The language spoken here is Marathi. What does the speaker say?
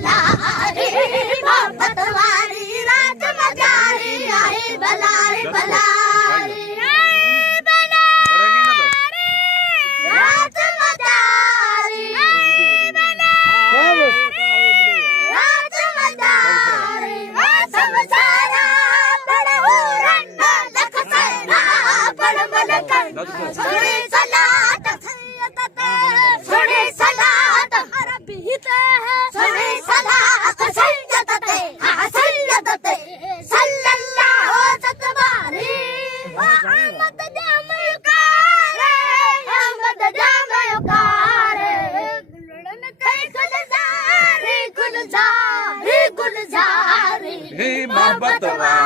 बलारी मोहब्बत वाली रात मजारी आई बलारी बलारी आई बलारी रात मजारी आई बलारी रात मजारी सब सारा बड़ा रंडा लख सैना बड़ मलक सुनी सलात सुनी सलात अरबीत सुनी सलात सैयदते सैयदते सल्लल्लाहु तबारी अहमद जामिल कारे अहमद जामिल कारे गुलड़न कई गुलजारी गुलजारी गुलजारी मोहब्बत वाली